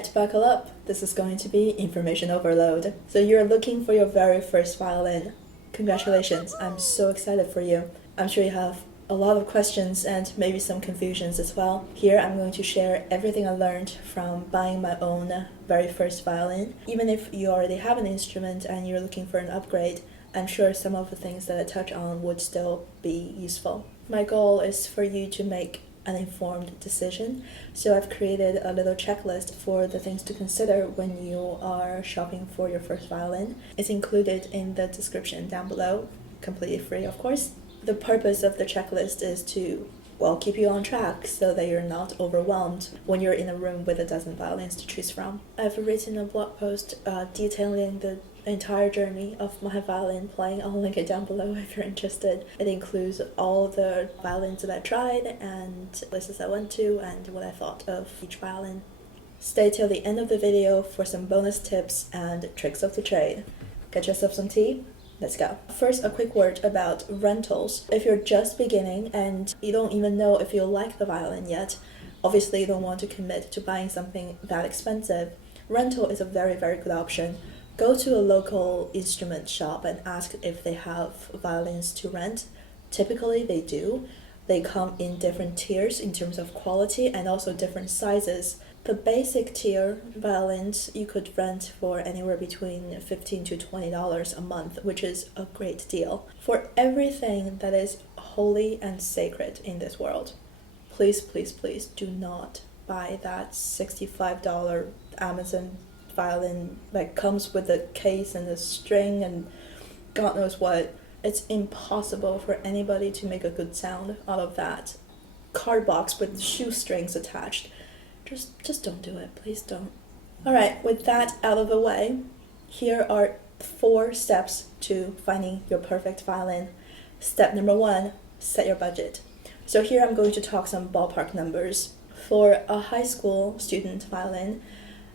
Alright, buckle up. This is going to be information overload. So you're looking for your very first violin. Congratulations, I'm so excited for you. I'm sure you have a lot of questions and maybe some confusions as well. Here I'm going to share everything I learned from buying my own very first violin. Even if you already have an instrument and you're looking for an upgrade, I'm sure some of the things that I touch on would still be useful. My goal is for you to make an informed decision, so I've created a little checklist for the things to consider when you are shopping for your first violin. It's included in the description down below, completely free of course. The purpose of the checklist is to, well, keep you on track so that you're not overwhelmed when you're in a room with a dozen violins to choose from. I've written a blog post detailing the entire journey of my violin playing. I'll link it down below if you're interested. It includes all the violins that I tried and places I went to and what I thought of each violin. Stay till the end of the video for some bonus tips and tricks of the trade. Get yourself some tea. Let's go. First, a quick word about rentals. If you're just beginning and you don't even know if you'll like the violin yet, obviously you don't want to commit to buying something that expensive, rental is a very, very good option. Go to a local instrument shop and ask if they have violins to rent. Typically they do. They come in different tiers in terms of quality and also different sizes. The basic tier violins you could rent for anywhere between $15 to $20 a month, which is a great deal. For everything that is holy and sacred in this world, please, please, please do not buy that $65 Amazon violin that comes with a case and a string and God knows what. It's impossible for anybody to make a good sound out of that card box with shoestrings attached. Just don't do it, please don't. Alright, with that out of the way, here are 4 steps to finding your perfect violin. Step number 1, set your budget. So here I'm going to talk some ballpark numbers. For a high school student violin,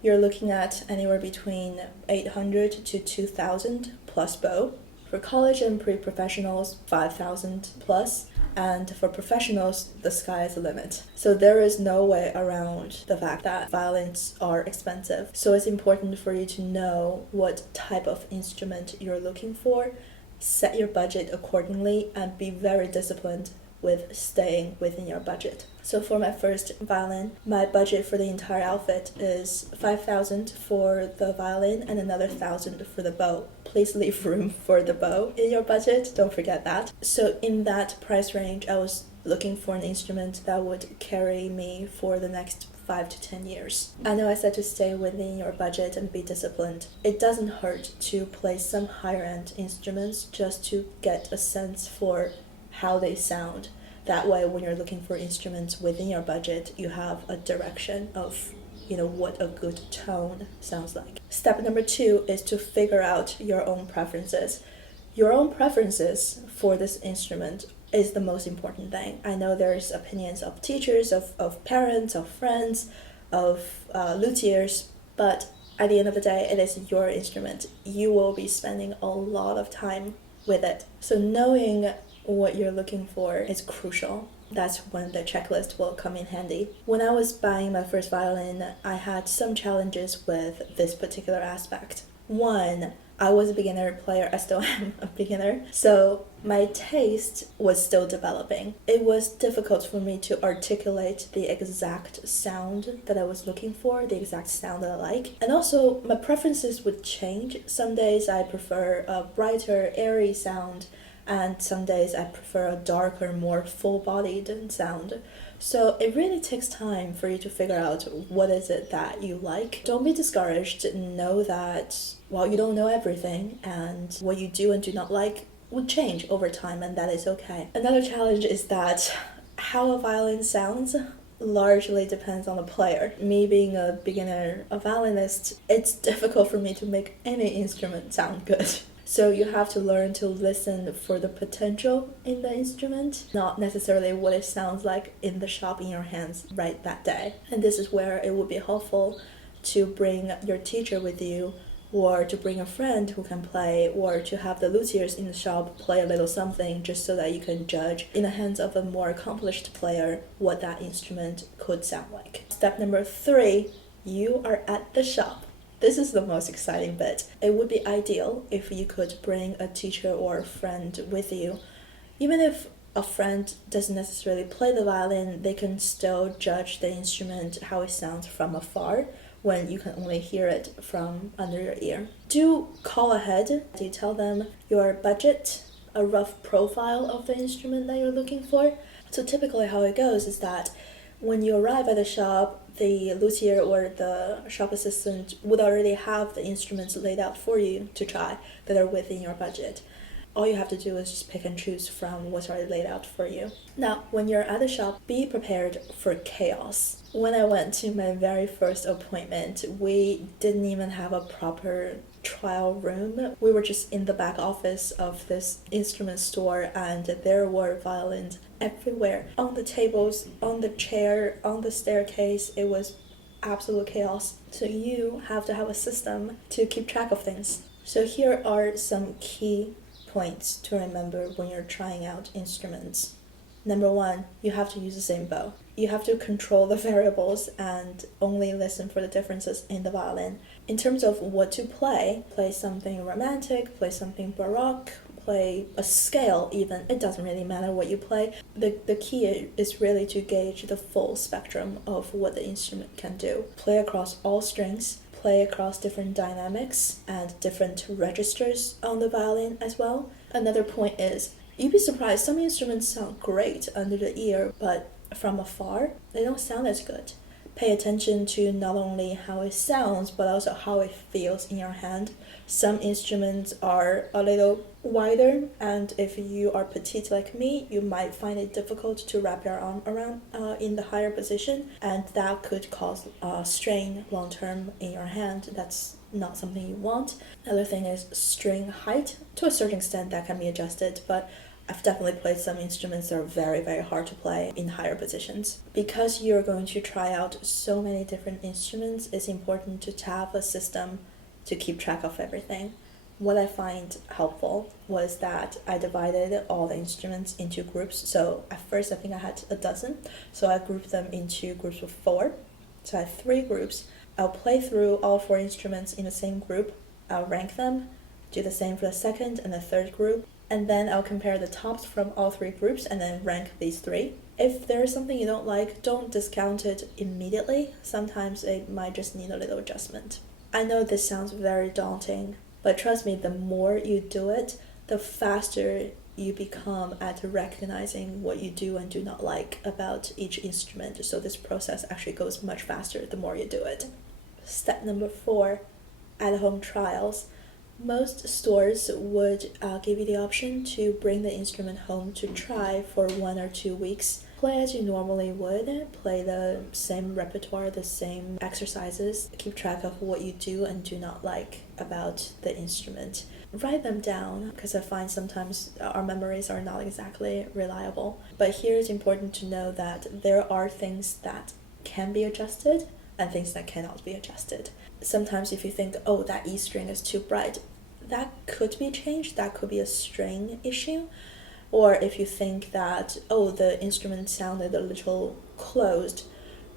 you're looking at anywhere between $800 to $2,000 plus bow. For college and pre-professionals, $5,000 plus. And for professionals, the sky is the limit. So there is no way around the fact that violins are expensive. So it's important for you to know what type of instrument you're looking for, set your budget accordingly, and be very disciplined with staying within your budget. So for my first violin, my budget for the entire outfit is $5,000 for the violin and another $1,000 for the bow. Please leave room for the bow in your budget, don't forget that. So in that price range, I was looking for an instrument that would carry me for the next 5 to 10 years. I know I said to stay within your budget and be disciplined. It doesn't hurt to play some higher end instruments just to get a sense for how they sound. That way, when you're looking for instruments within your budget, you have a direction of, what a good tone sounds like. Step number 2 is to figure out your own preferences. Your own preferences for this instrument is the most important thing. I know there's opinions of teachers, of parents, of friends, of luthiers, but at the end of the day, it is your instrument. You will be spending a lot of time with it. So knowing what you're looking for is crucial. That's when the checklist will come in handy. When I was buying my first violin, I had some challenges with this particular aspect. 1, I was a beginner player. I still am a beginner. So my taste was still developing. It was difficult for me to articulate the exact sound that I was looking for, the exact sound that I like. And also my preferences would change. Some days I prefer a brighter, airy sound, and some days I prefer a darker, more full-bodied sound. So it really takes time for you to figure out what is it that you like. Don't be discouraged. Know that, well, you don't know everything, and what you do and do not like would change over time, and that is okay. Another challenge is that how a violin sounds largely depends on the player. Me being a beginner, a violinist, it's difficult for me to make any instrument sound good. So you have to learn to listen for the potential in the instrument, not necessarily what it sounds like in the shop in your hands right that day. And this is where it would be helpful to bring your teacher with you, or to bring a friend who can play, or to have the luthiers in the shop play a little something just so that you can judge in the hands of a more accomplished player what that instrument could sound like. Step number 3 You are at the shop. This is the most exciting bit. It would be ideal if you could bring a teacher or a friend with you. Even if a friend doesn't necessarily play the violin, they can still judge the instrument, how it sounds from afar, when you can only hear it from under your ear. Do call ahead. Do tell them your budget, a rough profile of the instrument that you're looking for. So typically how it goes is that when you arrive at the shop, the luthier or the shop assistant would already have the instruments laid out for you to try that are within your budget. All you have to do is just pick and choose from what's already laid out for you. Now, when you're at the shop, be prepared for chaos. When I went to my very first appointment, we didn't even have a proper trial room. We were just in the back office of this instrument store, and there were violins everywhere. On the tables, on the chair, on the staircase. It was absolute chaos. So you have to have a system to keep track of things. So here are some key points to remember when you're trying out instruments. Number one, you have to use the same bow. You have to control the variables and only listen for the differences in the violin. In terms of what to play something romantic, play something baroque, play a scale even. It doesn't really matter what you play. The key is really to gauge the full spectrum of what the instrument can do. Play across all strings, play across different dynamics and different registers on the violin as well. Another point is, you'd be surprised, some instruments sound great under the ear, but from afar, they don't sound as good. Pay attention to not only how it sounds, but also how it feels in your hand. Some instruments are a little wider, and if you are petite like me, you might find it difficult to wrap your arm around in the higher position, and that could cause strain long term in your hand. That's not something you want. Another thing is string height. To a certain extent, that can be adjusted, but I've definitely played some instruments that are very, very hard to play in higher positions. Because you're going to try out so many different instruments, it's important to have a system to keep track of everything. What I find helpful was that I divided all the instruments into groups. So at first I think I had a dozen, so I grouped them into groups of 4. So I had 3 groups. I'll play through all 4 instruments in the same group. I'll rank them, do the same for the second and the third group, and then I'll compare the tops from all 3 groups and then rank these 3. If there's something you don't like, don't discount it immediately. Sometimes it might just need a little adjustment. I know this sounds very daunting, but trust me, the more you do it, the faster you become at recognizing what you do and do not like about each instrument. So this process actually goes much faster the more you do it. Step number 4, at-home trials. Most stores would give you the option to bring the instrument home to try for 1 or 2 weeks. Play as you normally would, play the same repertoire, the same exercises, keep track of what you do and do not like about the instrument. Write them down, because I find sometimes our memories are not exactly reliable. But here it's important to know that there are things that can be adjusted and things that cannot be adjusted. Sometimes if you think, oh, that E string is too bright, that could be changed, that could be a string issue. Or if you think that, oh, the instrument sounded a little closed,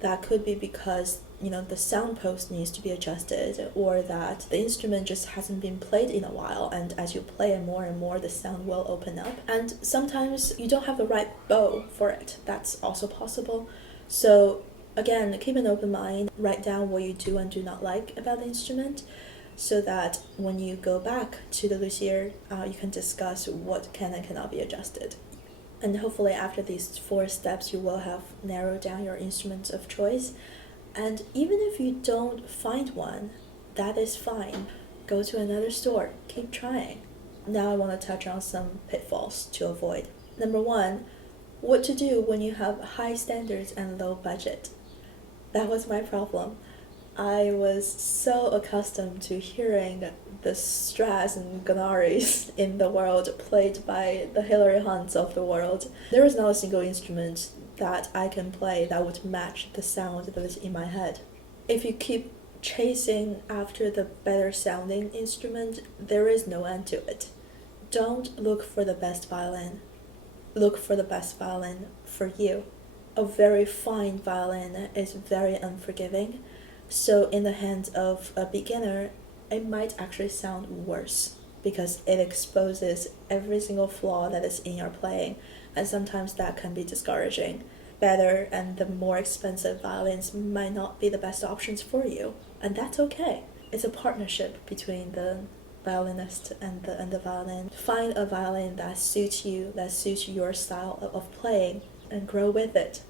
that could be because, the sound post needs to be adjusted, or that the instrument just hasn't been played in a while, and as you play it more and more, the sound will open up. And sometimes you don't have the right bow for it. That's also possible. So again, keep an open mind, write down what you do and do not like about the instrument, so that when you go back to the luthier, you can discuss what can and cannot be adjusted. And hopefully after these 4 steps, you will have narrowed down your instruments of choice. And even if you don't find one, that is fine. Go to another store, keep trying. Now I want to touch on some pitfalls to avoid. Number 1, what to do when you have high standards and low budget. That was my problem. I was so accustomed to hearing the Strats and Ganaris in the world played by the Hilary Hunts of the world. There is not a single instrument that I can play that would match the sound that is in my head. If you keep chasing after the better sounding instrument, there is no end to it. Don't look for the best violin. Look for the best violin for you. A very fine violin is very unforgiving. So in the hands of a beginner, it might actually sound worse because it exposes every single flaw that is in your playing, and sometimes that can be discouraging. Better and the more expensive violins might not be the best options for you, and that's okay. It's a partnership between the violinist and the violin. Find a violin that suits you, that suits your style of playing, and grow with it.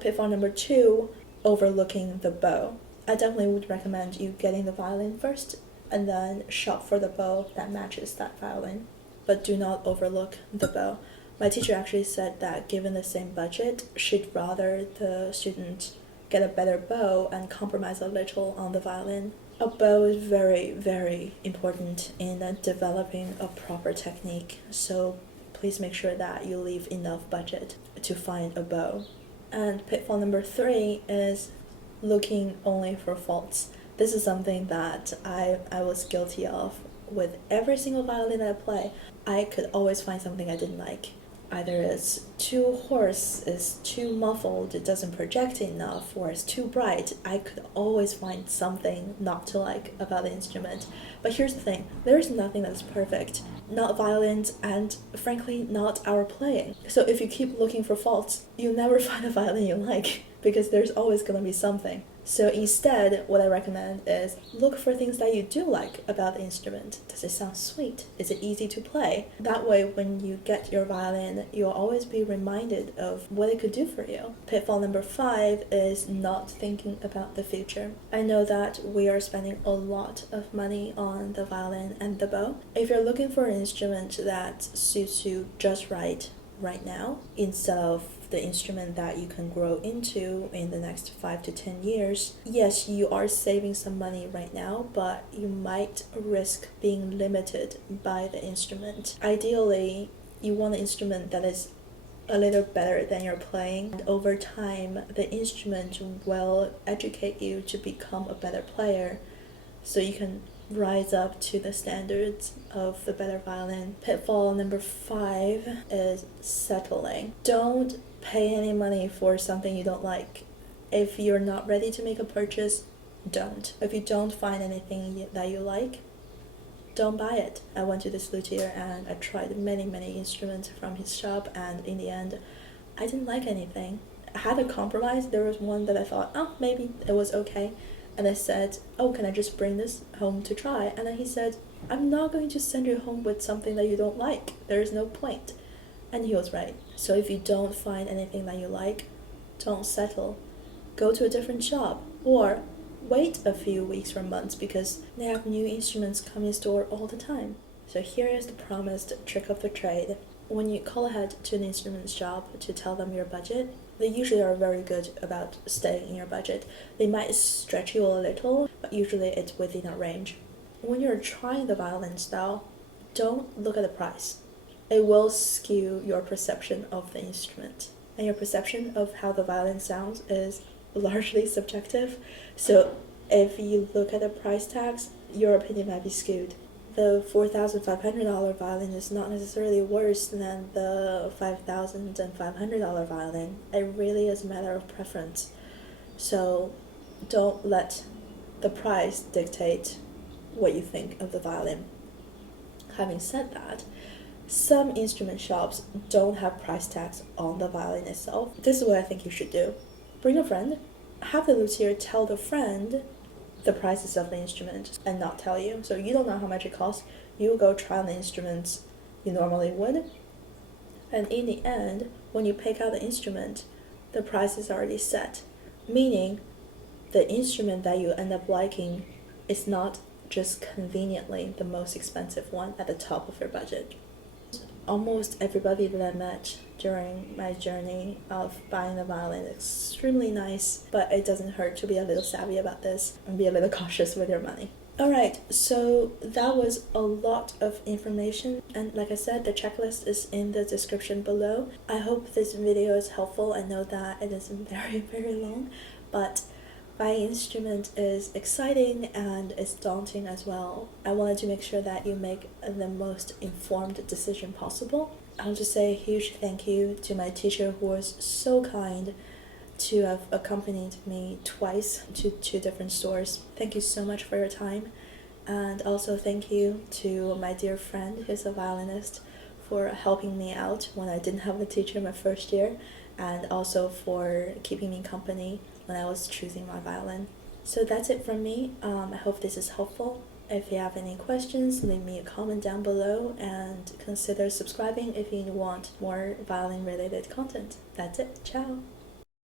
Pitfall number 2, overlooking the bow. I definitely would recommend you getting the violin first and then shop for the bow that matches that violin, but do not overlook the bow. My teacher actually said that given the same budget, she'd rather the student get a better bow and compromise a little on the violin. A bow is very, very important in developing a proper technique, so please make sure that you leave enough budget to find a bow. And pitfall number 3 is looking only for faults. This is something that I was guilty of with every single violin that I play. I could always find something I didn't like. Either it's too hoarse, it's too muffled, it doesn't project enough, or it's too bright. I could always find something not to like about the instrument. But here's the thing, there's nothing that's perfect. Not violins, and frankly, not our playing. So if you keep looking for faults, you'll never find a violin you like, because there's always going to be something. So instead, what I recommend is look for things that you do like about the instrument. Does it sound sweet? Is it easy to play? That way, when you get your violin, you'll always be reminded of what it could do for you. Pitfall number 5 is not thinking about the future. I know that we are spending a lot of money on the violin and the bow. If you're looking for an instrument that suits you just right now, instead of the instrument that you can grow into in the next 5 to 10 years, yes, you are saving some money right now, but you might risk being limited by the instrument. Ideally, you want an instrument that is a little better than you're playing, and over time the instrument will educate you to become a better player, so you can rise up to the standards of the better violin. Pitfall number 5 is settling. Don't pay any money for something you don't like. If you're not ready to make a purchase, don't. If you don't find anything that you like, don't buy it. I went to this luthier and I tried many instruments from his shop, and in the end, I didn't like anything. I had a compromise. There was one that I thought, oh, maybe it was okay. And I said, oh, can I just bring this home to try? And then he said, I'm not going to send you home with something that you don't like. There is no point. And he was right. So if you don't find anything that you like, don't settle. Go to a different shop, or wait a few weeks or months, because they have new instruments come in store all the time. So here is the promised trick of the trade. When you call ahead to an instrument shop to tell them your budget, they usually are very good about staying in your budget. They might stretch you a little, but usually it's within a range. When you're trying the violin style, don't look at the price. It will skew your perception of the instrument. And your perception of how the violin sounds is largely subjective. So if you look at the price tags, your opinion might be skewed. The $4,500 violin is not necessarily worse than the $5,500 violin. It really is a matter of preference. So don't let the price dictate what you think of the violin. Having said that, some instrument shops don't have price tags on the violin itself. This is what I think you should do. Bring a friend, have the luthier tell the friend the prices of the instrument and not tell you. So you don't know how much it costs. You go try on the instruments you normally would. And in the end, when you pick out the instrument, the price is already set. Meaning, the instrument that you end up liking is not just conveniently the most expensive one at the top of your budget. Almost everybody that I met during my journey of buying the violin is extremely nice, but it doesn't hurt to be a little savvy about this and be a little cautious with your money. Alright, so that was a lot of information, and like I said, the checklist is in the description below. I hope this video is helpful. I know that it is very long, but buying instrument is exciting and it's daunting as well. I wanted to make sure that you make the most informed decision possible. I'll just say a huge thank you to my teacher, who was so kind to have accompanied me twice to 2 different stores. Thank you so much for your time. And also thank you to my dear friend who's a violinist for helping me out when I didn't have a teacher my first year, and also for keeping me company when I was choosing my violin. So that's it from me. I hope this is helpful. If you have any questions, leave me a comment down below and consider subscribing if you want more violin related content. That's it. Ciao!